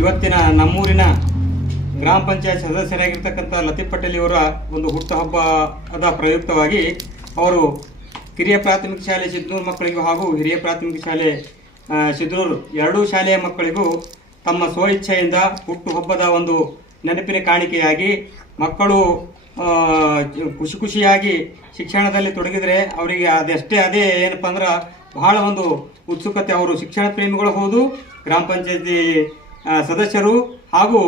ಇವತ್ತಿನ ನಮ್ಮೂರಿನ ಗ್ರಾಮ ಪಂಚಾಯತ್ ಸದಸ್ಯರಾಗಿರ್ತಕ್ಕಂಥ ಲತೀಫ್ ಪಟೇಲ್ ಇವರ ಒಂದು ಹುಟ್ಟುಹಬ್ಬದ ಪ್ರಯುಕ್ತವಾಗಿ ಅವರು ಕಿರಿಯ ಪ್ರಾಥಮಿಕ ಶಾಲೆ ಸಿದ್ನೂರು ಮಕ್ಕಳಿಗೂ ಹಾಗೂ ಹಿರಿಯ ಪ್ರಾಥಮಿಕ ಶಾಲೆ ಸಿದ್ನೂರು ಎರಡೂ ಶಾಲೆಯ ಮಕ್ಕಳಿಗೂ ತಮ್ಮ ಸ್ವಇಚ್ಛೆಯಿಂದ ಹುಟ್ಟುಹಬ್ಬದ ಒಂದು ನೆನಪಿನ ಕಾಣಿಕೆಯಾಗಿ ಮಕ್ಕಳು ಖುಷಿಯಾಗಿ ಶಿಕ್ಷಣದಲ್ಲಿ ತೊಡಗಿದರೆ ಅವರಿಗೆ ಅದೇ ಏನಪ್ಪ ಅಂದ್ರೆ ಬಹಳ ಒಂದು ಉತ್ಸುಕತೆ. ಅವರು ಶಿಕ್ಷಣ ಪ್ರೇಮಿಗಳು ಹೌದು, ಗ್ರಾಮ ಪಂಚಾಯತಿ ಸದಸ್ಯರು ಹಾಗೂ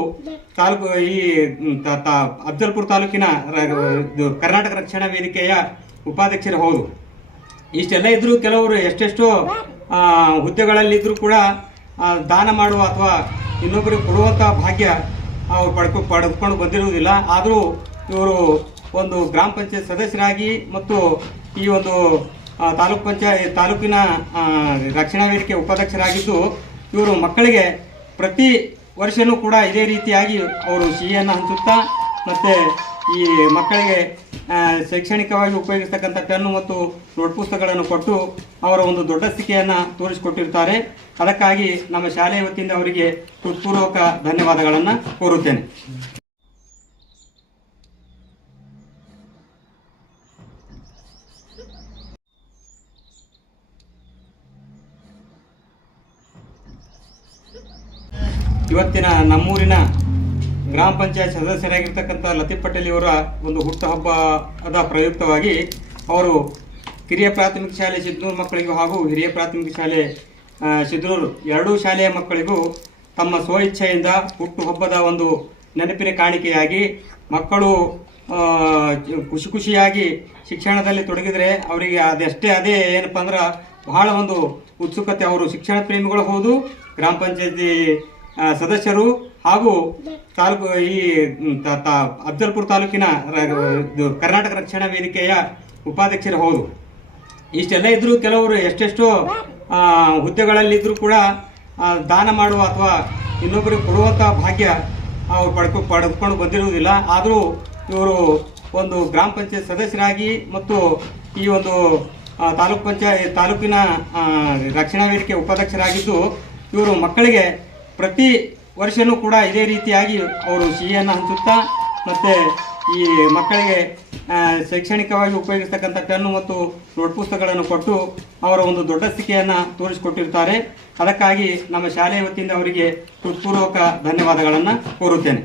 ತಾಲೂಕು ಈ ಅಫ್ಜಲ್ಪುರ ತಾಲೂಕಿನ ಕರ್ನಾಟಕ ರಕ್ಷಣಾ ವೇದಿಕೆಯ ಉಪಾಧ್ಯಕ್ಷರು ಹೌದು. ಇಷ್ಟೆಲ್ಲ ಇದ್ದರೂ ಕೆಲವರು ಎಷ್ಟೆಷ್ಟೋ ಹುದ್ದೆಗಳಲ್ಲಿದ್ದರೂ ಕೂಡ ದಾನ ಮಾಡುವ ಅಥವಾ ಇನ್ನೊಬ್ಬರಿಗೆ ಕೊಡುವಂಥ ಭಾಗ್ಯ ಅವರು ಪಡೆದುಕೊಂಡು ಬಂದಿರುವುದಿಲ್ಲ. ಆದರೂ ಇವರು ಒಂದು ಗ್ರಾಮ ಪಂಚಾಯತ್ ಸದಸ್ಯರಾಗಿ ಮತ್ತು ಈ ಒಂದು ತಾಲೂಕಿನ ರಕ್ಷಣಾ ವೇದಿಕೆ ಉಪಾಧ್ಯಕ್ಷರಾಗಿದ್ದು ಇವರು ಮಕ್ಕಳಿಗೆ ಪ್ರತಿ ವರ್ಷವೂ ಕೂಡ ಇದೇ ರೀತಿಯಾಗಿ ಅವರು ಸಿಹಿಯನ್ನು ಹಂಚುತ್ತಾ ಮತ್ತು ಈ ಮಕ್ಕಳಿಗೆ ಶೈಕ್ಷಣಿಕವಾಗಿ ಉಪಯೋಗಿಸ್ತಕ್ಕಂಥ ಪೆನ್ನು ಮತ್ತು ನೋಟ್ ಪುಸ್ತಕಗಳನ್ನು ಕೊಟ್ಟು ಅವರ ಒಂದು ದೊಡ್ಡ ಸ್ಥಿತಿಯನ್ನು ತೋರಿಸಿಕೊಟ್ಟಿರ್ತಾರೆ. ಅದಕ್ಕಾಗಿ ನಮ್ಮ ಶಾಲೆಯ ವತಿಯಿಂದ ಅವರಿಗೆ ಹೃತ್ಪೂರ್ವಕ ಧನ್ಯವಾದಗಳನ್ನು ಕೋರುತ್ತೇನೆ. ಇವತ್ತಿನ ನಮ್ಮೂರಿನ ಗ್ರಾಮ ಪಂಚಾಯತ್ ಸದಸ್ಯರಾಗಿರ್ತಕ್ಕಂಥ ಲತೀಫ್ ಪಟೇಲ್ ಇವರ ಒಂದು ಹುಟ್ಟುಹಬ್ಬದ ಪ್ರಯುಕ್ತವಾಗಿ ಅವರು ಕಿರಿಯ ಪ್ರಾಥಮಿಕ ಶಾಲೆ ಸಿದ್ನೂರು ಮಕ್ಕಳಿಗೂ ಹಾಗೂ ಹಿರಿಯ ಪ್ರಾಥಮಿಕ ಶಾಲೆ ಸಿದ್ನೂರು ಎರಡೂ ಶಾಲೆಯ ಮಕ್ಕಳಿಗೂ ತಮ್ಮ ಸ್ವಇಚ್ಛೆಯಿಂದ ಹುಟ್ಟುಹಬ್ಬದ ಒಂದು ನೆನಪಿನ ಕಾಣಿಕೆಯಾಗಿ ಮಕ್ಕಳು ಖುಷಿಯಾಗಿ ಶಿಕ್ಷಣದಲ್ಲಿ ತೊಡಗಿದರೆ ಅವರಿಗೆ ಅದೇ ಏನಪ್ಪ ಅಂದ್ರೆ ಬಹಳ ಒಂದು ಉತ್ಸುಕತೆ. ಅವರು ಶಿಕ್ಷಣ ಪ್ರೇಮಿಗಳು ಹೌದು, ಗ್ರಾಮ ಪಂಚಾಯತಿ ಸದಸ್ಯರು ಹಾಗೂ ತಾಲೂಕು ಈ ಅಫ್ಜಲ್ಪುರ ತಾಲೂಕಿನ ಕರ್ನಾಟಕ ರಕ್ಷಣಾ ವೇದಿಕೆಯ ಉಪಾಧ್ಯಕ್ಷರು ಹೌದು. ಇಷ್ಟೆಲ್ಲ ಇದ್ದರೂ ಕೆಲವರು ಎಷ್ಟೆಷ್ಟೋ ಹುದ್ದೆಗಳಲ್ಲಿದ್ದರೂ ಕೂಡ ದಾನ ಮಾಡುವ ಅಥವಾ ಇನ್ನೊಬ್ಬರಿಗೆ ಕೊಡುವಂಥ ಭಾಗ್ಯ ಅವರು ಪಡೆದುಕೊಂಡು ಬಂದಿರುವುದಿಲ್ಲ. ಆದರೂ ಇವರು ಒಂದು ಗ್ರಾಮ ಪಂಚಾಯತ್ ಸದಸ್ಯರಾಗಿ ಮತ್ತು ಈ ಒಂದು ತಾಲೂಕಿನ ರಕ್ಷಣಾ ವೇದಿಕೆ ಉಪಾಧ್ಯಕ್ಷರಾಗಿದ್ದು ಇವರು ಮಕ್ಕಳಿಗೆ ಪ್ರತಿ ವರ್ಷವೂ ಕೂಡ ಇದೇ ರೀತಿಯಾಗಿ ಅವರು ಸಿಹಿಯನ್ನು ಹಂಚುತ್ತಾ ಮತ್ತು ಈ ಮಕ್ಕಳಿಗೆ ಶೈಕ್ಷಣಿಕವಾಗಿ ಉಪಯೋಗಿಸ್ತಕ್ಕಂಥ ಪೆನ್ನು ಮತ್ತು ನೋಟ್ ಪುಸ್ತಕಗಳನ್ನು ಕೊಟ್ಟು ಅವರ ಒಂದು ದೊಡ್ಡ ಸ್ಥಿತಿಯನ್ನು ತೋರಿಸಿಕೊಟ್ಟಿರ್ತಾರೆ. ಅದಕ್ಕಾಗಿ ನಮ್ಮ ಶಾಲೆಯ ವತಿಯಿಂದ ಅವರಿಗೆ ಹೃತ್ಪೂರ್ವಕ ಧನ್ಯವಾದಗಳನ್ನು ಕೋರುತ್ತೇನೆ.